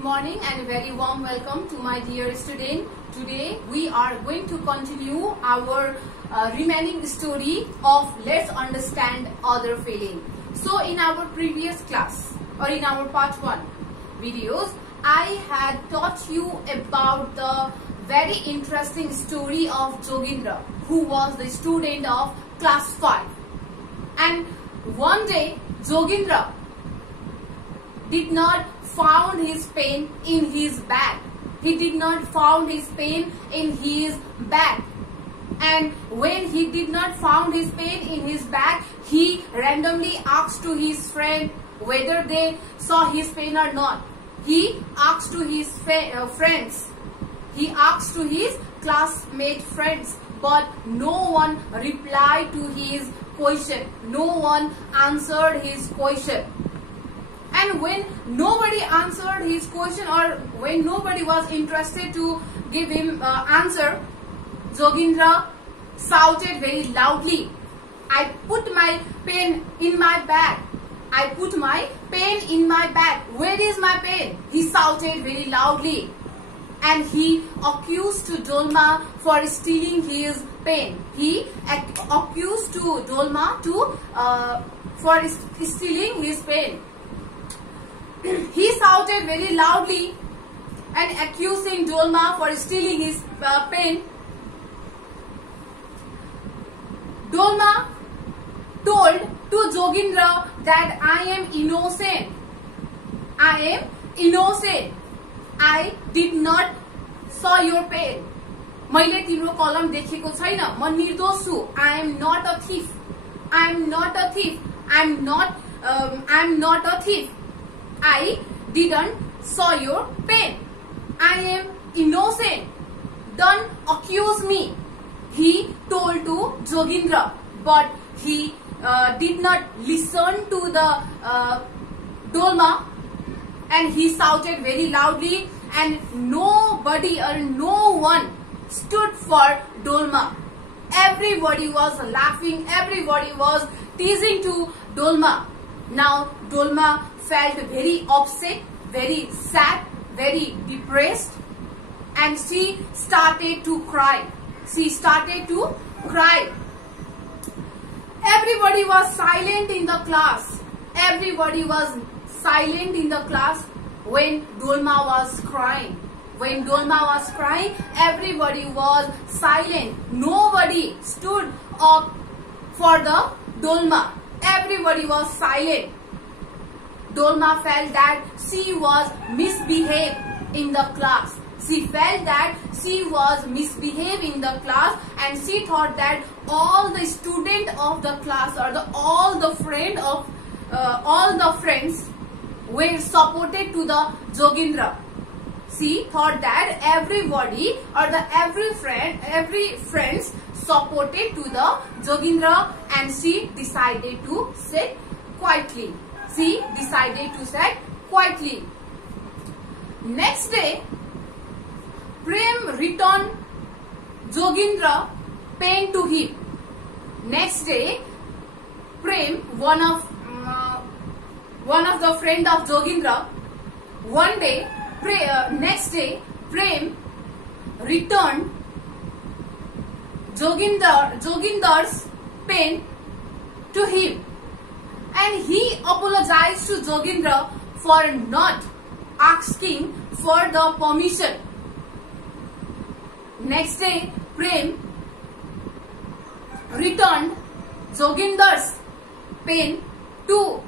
Good morning and a very warm welcome to my dear student. Today we are going to continue our remaining story of Let's Understand Other Feeling. So in our previous class or in our part 1 videos, I had taught you about the very interesting story of Jogendra, who was the student of class 5. And one day Jogendra did not found his pen in his bag. He did not found his pen in his bag. And when he did not found his pen in his bag, he randomly asked to his friend whether they saw his pen or not. He asked to his friends. He asked to his classmate friends, but no one replied to his question. No one answered his question. And when nobody answered his question, or when nobody was interested to give him answer, Jogendra shouted very loudly, "I put my pen in my bag. I put my pen in my bag. Where is my pen?" He shouted very loudly. And he accused to Dolma for stealing his pen. He accused to Dolma for stealing his pen. He shouted very loudly and accusing Dolma for stealing his pen. Dolma told to Jogendra that I am innocent. I am innocent. I did not saw your pen. मैले तिम्रो कलम देखेको छैन. म निर्दोष छु. I am not a thief. I am not a thief. I am not a thief. I didn't saw your pen. I am innocent. Don't accuse me. He told to Jogendra, but he did not listen to the Dolma, and he shouted very loudly, and nobody or no one stood for Dolma. Everybody was laughing. Everybody was teasing to Dolma. Now Dolma felt very upset, very sad, very depressed, and she started to cry. She started to cry. Everybody was silent in the class. Everybody was silent in the class when Dolma was crying. When Dolma was crying, everybody was silent. Nobody stood up for the Dolma. Everybody was silent. Dolma felt that she was misbehaved in the class. She felt that she was misbehaved in the class, and she thought that all the student of the class or all the friends were supported to the Jogendra. She thought that everybody or every friends supported to the Jogendra, and she decided to sit quietly. She decided to sit quietly. Next day, Prem returned Jogendra pen to him. Next day, Prem, one of the friend of Jogendra, next day, Prem returned Jogendra's pen to him. And he apologized to Jogendra for not asking for the permission. Next day, Prem returned Jogendra's pen to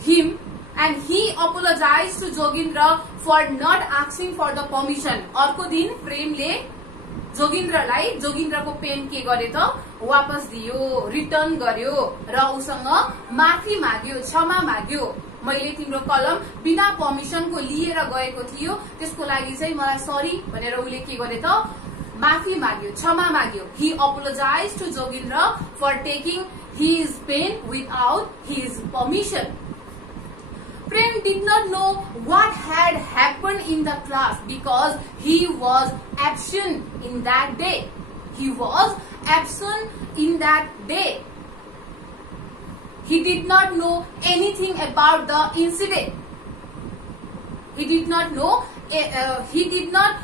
him, and he apologized to Jogendra for not asking for the permission. अर्को दिन प्रेमले जोगिन्द्रलाई जोगिन्द्रको pen के गरे त वापस दियो, return गर्यो र उसँग माफी माग्यो, क्षमा माग्यो. मैले तिम्रो कलम बिना पर्मिसनको लिएर गएको थियो, त्यसको लागि चाहिँ मलाई सरी भनेर उले के गरे त माफी माग्यो, क्षमा माग्यो. He apologized to Jogendra for taking his pen without his permission. Prem did not know what had happened in the class because he was absent in that day. He was absent in that day. He did not know anything about the incident. He did not know. He did not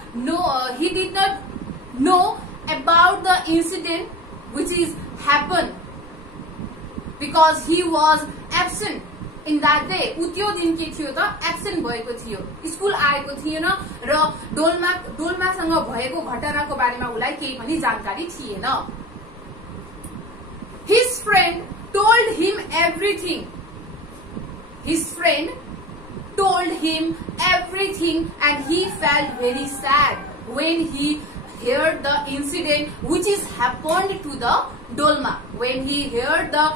know about the incident which is happened because he was absent in that day. उ त्यो दिन के थियो त absent भएको थियो, school आएको थिएन र डोल्मासँग भएको घटनाको बारेमा उलाई केही पनि जानकारी थिएन. His friend told him everything. His friend told him everything and he felt very sad when he heard the incident which is happened to the Dolma. When he heard the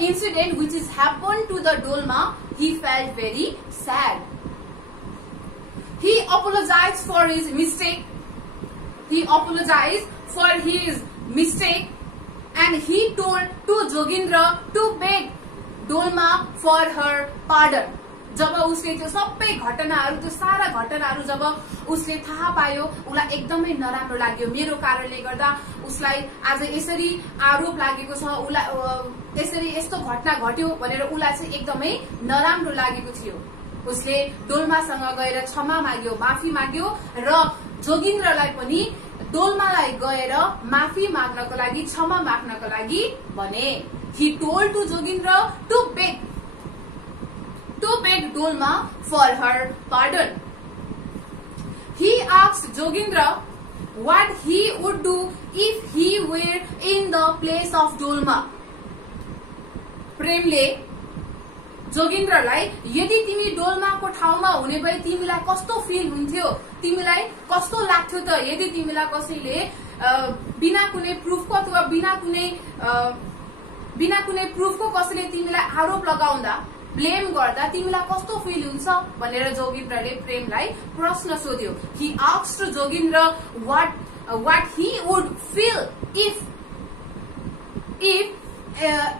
incident which is happened to the Dolma, he felt very sad. He apologized for his mistake. He apologized for his mistake and he told to Jogindra to beg Dolma for her pardon. जब उसले त्यो सबै घटनाहरु, त्यो सारा घटनाहरु जब उसले थाहा पायो, उलाई एकदमै नराम्रो लाग्यो. मेरो कारणले गर्दा उसलाई आज यसरी आरोप लागेको छ, उलाई यसरी यस्तो घटना घट्यो भनेर उलाई चाहिँ एकदमै नराम्रो लागेको थियो. उसले डोल्मासँग गएर क्षमा माग्यो, माफी माग्यो र जोगिन्द्रलाई पनि डोल्मालाई गएर माफी माग्नको लागि, क्षमा माग्नको लागि भने. He told to Jogindra to beg Dolma for her pardon. He asked Jogindra what he would do if he were in the place of Dolma. प्रेमले जोगिन्द्रलाई यदि तिमी डोल्माको ठाउँमा हुने भए तिमीलाई कस्तो फिल हुन्थ्यो, तिमीलाई कस्तो लाग्थ्यो त यदि तिमीलाई कसैले बिना कुनै प्रुफको अथवा बिना कुनै प्रुफको कसैले तिमीलाई आरोप लगाउँदा, ब्लेम गर्दा तिमीलाई कस्तो फिल हुन्छ भनेर जोगिन्द्रले प्रेमलाई प्रश्न सोध्यो. He asked Jogindra what he would feel if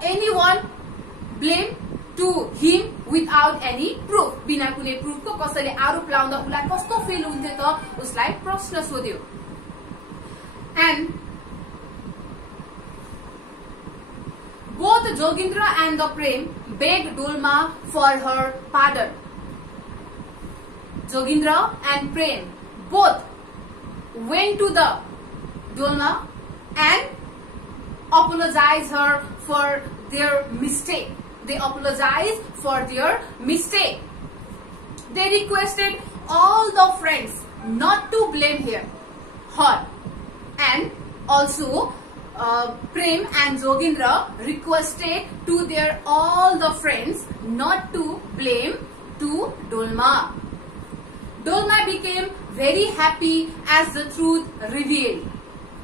anyone blamed to him without any proof. बिना कुनै प्रुफको कसैले आरोप लगाउँदा उलाई कस्तो फिल हुन्थ्यो त उसलाई प्रश्न सोध्यो. And both Jogindra and the Prem begged Dolma for her pardon. Jogindra and Prem both went to the Dolma and apologized her for their mistake. They apologized for their mistake. They requested all the friends not to blame her. And also Prem and Jogindra requested to their all the friends not to blame to Dolma. Dolma became very happy as the truth revealed.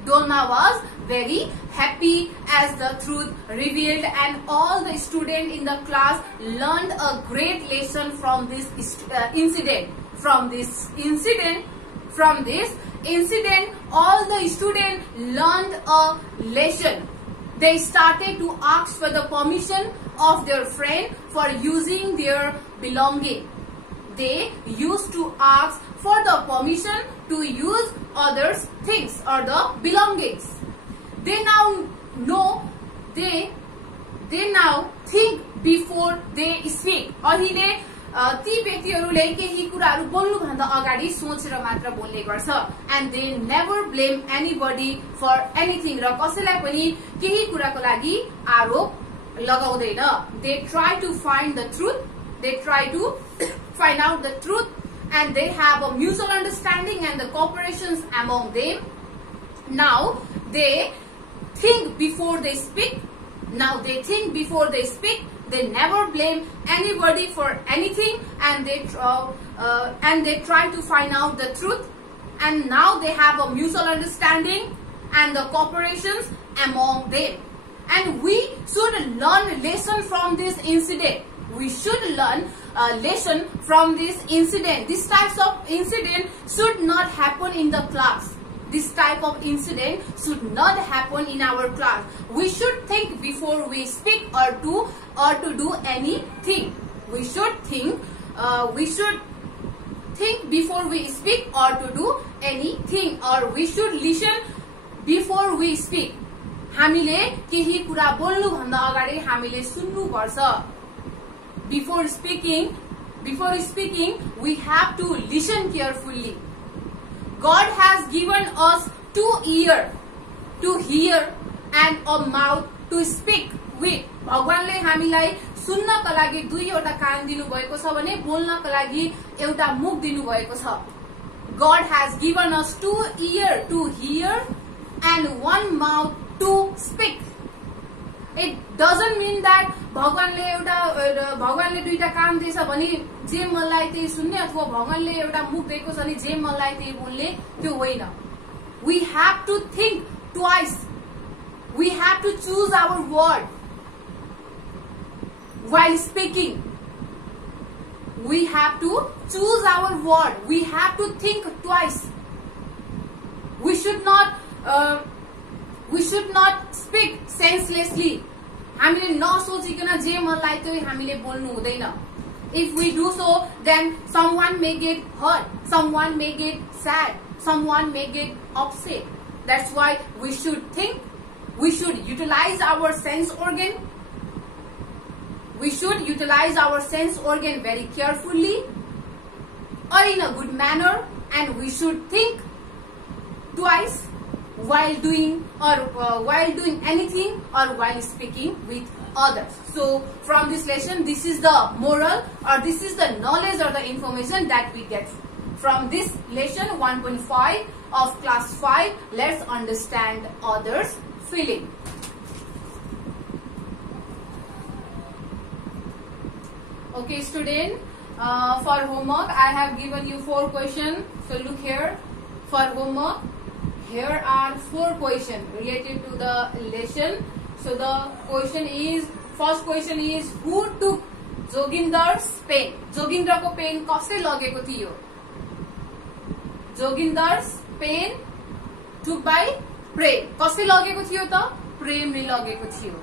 Dolma was very happy as the truth revealed, and all the students in the class learned a great lesson from this incident. From this incident, all the students learned a lesson. They started to ask for the permission of their friend for using their belonging. They used to ask for the permission to use others' things or the belongings. They now know, they now think before they speak. अहिले ती व्यक्तिहरूले केही कुराहरू बोल्नु भन्दा अगाडि सोचेर मात्र बोल्ने गर्छ. And they never blame anybody for anything. र कसैलाई पनि केही कुराको लागि आरोप लगाउँदैन. They try to find the truth. They try to find out the truth, and they have a mutual understanding and the cooperations among them. Now they think before they speak. They never blame anybody for anything, and they try to find out the truth. And now they have a mutual understanding and the cooperations among them. And we should learn a lesson from this incident. We should learn a lesson from this incident. This types of incident should not happen in the class. This type of incident should not happen in our class. We should think before we speak or to do anything. We should think before we speak or to do anything, or we should listen before we speak. हामीले केही कुरा बोल्नु भन्दा अगाडि हामीले सुन्नु पर्छ. Before speaking, before speaking, we have to listen carefully. God has given us 2 ears to hear and a mouth to speak with. भगवानले हामीलाई सुन्नका लागि 2वटा कान दिनु भएको छ भने बोल्नका लागि एउटा मुख दिनु भएको छ. God has given us 2 ears to hear and 1 mouth to speak. It doesn't mean that भगवानले 2टा कान दिएछ भने जे मनलाई त्यही सुन्ने अथवा भगवानले एउटा मुख दिएको छ भने जे मनलाई त्यही बोल्ने, त्यो होइन. We have to think twice. We have to choose our word while speaking. We have to choose our word. We have to think twice. We should not speak senselessly. हामीले नसोचिकन जे मनलाई त्यही हामीले बोल्नु हुँदैन. If we do so, then someone may get hurt, someone may get sad, someone may get upset. That's why we should think. We should utilize our sense organ. We should utilize our sense organ very carefully or in a good manner, and we should think twice while doing anything or while speaking with others. So from this lesson, this is the moral, or this is the knowledge or the information that we get from this lesson 1.5 of class 5. Let's understand others' feeling. Okay, student, for homework I have given you 4 questions. So look here. For homework, here are 4 questions related to the lesson. So the first question is, who took Joginder's pen? Jogindra ko pen कसले लगेको थियो? Joginder's pen took by Prem. कसले लगेको थियो त? प्रेमले लगेको थियो.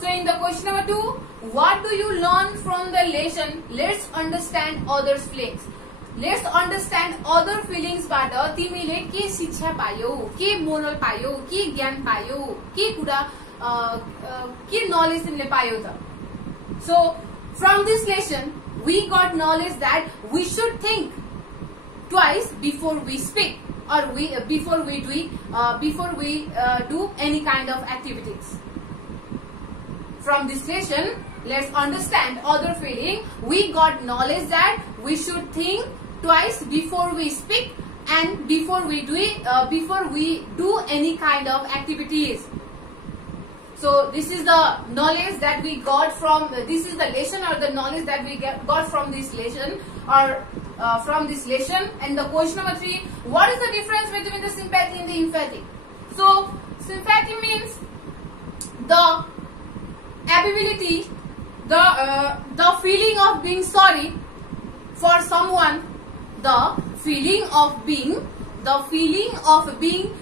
So in the question number 2, what do you learn from the lesson? Let's understand others' feelings. Let's understand other feelings बाट तिमीले के शिक्षा पायौ, के मोरल पायौ, के ज्ञान पायौ, के कुरा के नलेज तिमीले पायौ त? So from this lesson we got knowledge that we should think twice before we speak, or before we do any kind of activities. From this lesson, let's understand other feeling. We got knowledge that we should think twice before we speak and before we do any kind of activities. So this is the knowledge that we got from this is the lesson, or the knowledge that we got from this lesson, or from this lesson. And the question number 3, what is the difference between the sympathy and the empathy? So sympathy means the ability, the feeling of being sorry for someone, the feeling of being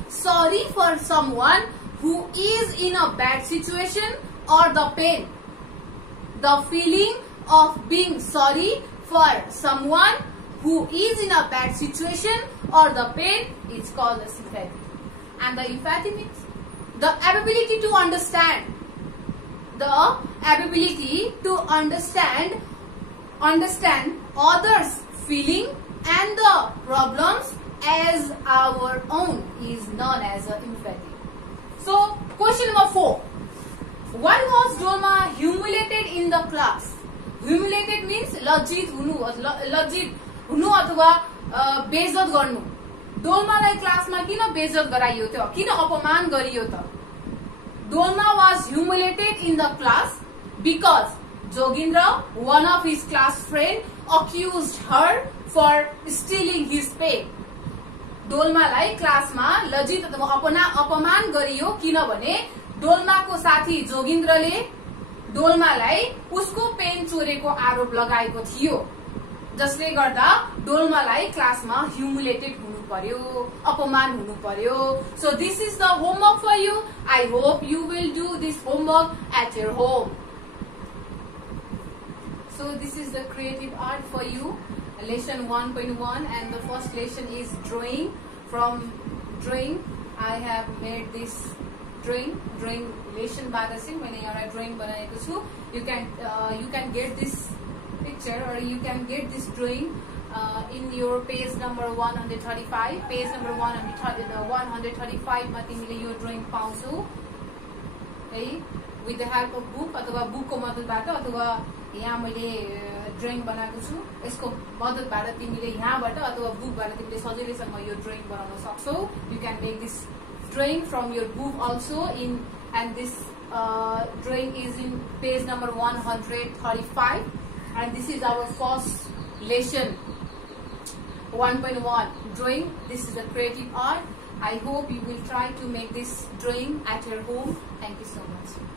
sorry for someone who is in a bad situation or the pain. The feeling of being sorry for someone who is in a bad situation or the pain is called the sympathy. And the empathy means the ability to understand. The ability to understand others' feeling and the problems as our own is known as empathy. So, question number 4. Why was Dolma humiliated in the class? Humiliated means लज्जित हुनु अथवा बेइज्जत गर्नु. डोल्मालाई क्लासमा किन बेइज्जत गराइयो त? किन अपमान गरियो त? Dolma was humiliated in the class because Jogindra, one of his class friend, accused her for stealing his pen. डोल्मालाई क्लासमा लज्जित अथवा अपमान गरियो किनभने डोल्माको साथी जोगिन्द्रले डोल्मालाई उसको पेन चोरेको आरोप लगाएको थियो, जसले गर्दा डोल्मालाई क्लासमा ह्युमिलेटेड हुनु पर्यो, अपमान हुनु पर्यो. So this is the homework for you. I hope you will do this homework at your home. So this is the creative art for you, lesson 1.1, and the first lesson is drawing. From drawing I have made this drawing lesson बाट चाहिँ मैले एउटा drying बनाएको छु. You can get this picture, or you can get this drawing in your page number 135. Page number 135 मा तिमीले यो drying पाउँछौ है, with the help of book अथवा बुक को मद्दतबाट, अथवा यहाँ मैले ड्राइङ बनाएको छु यसको मद्दतबाट तिमीले यहाँबाट अथवा बुकबाट तिमीले सजिलैसँग यो ड्राइङ बनाउन सक्छौ. You can make this drawing from your book also in, and this drawing is in page number 135, and this is our first lesson 1.1 drawing. This is a creative art. I hope you will try to make this drawing at your home. Thank you so much.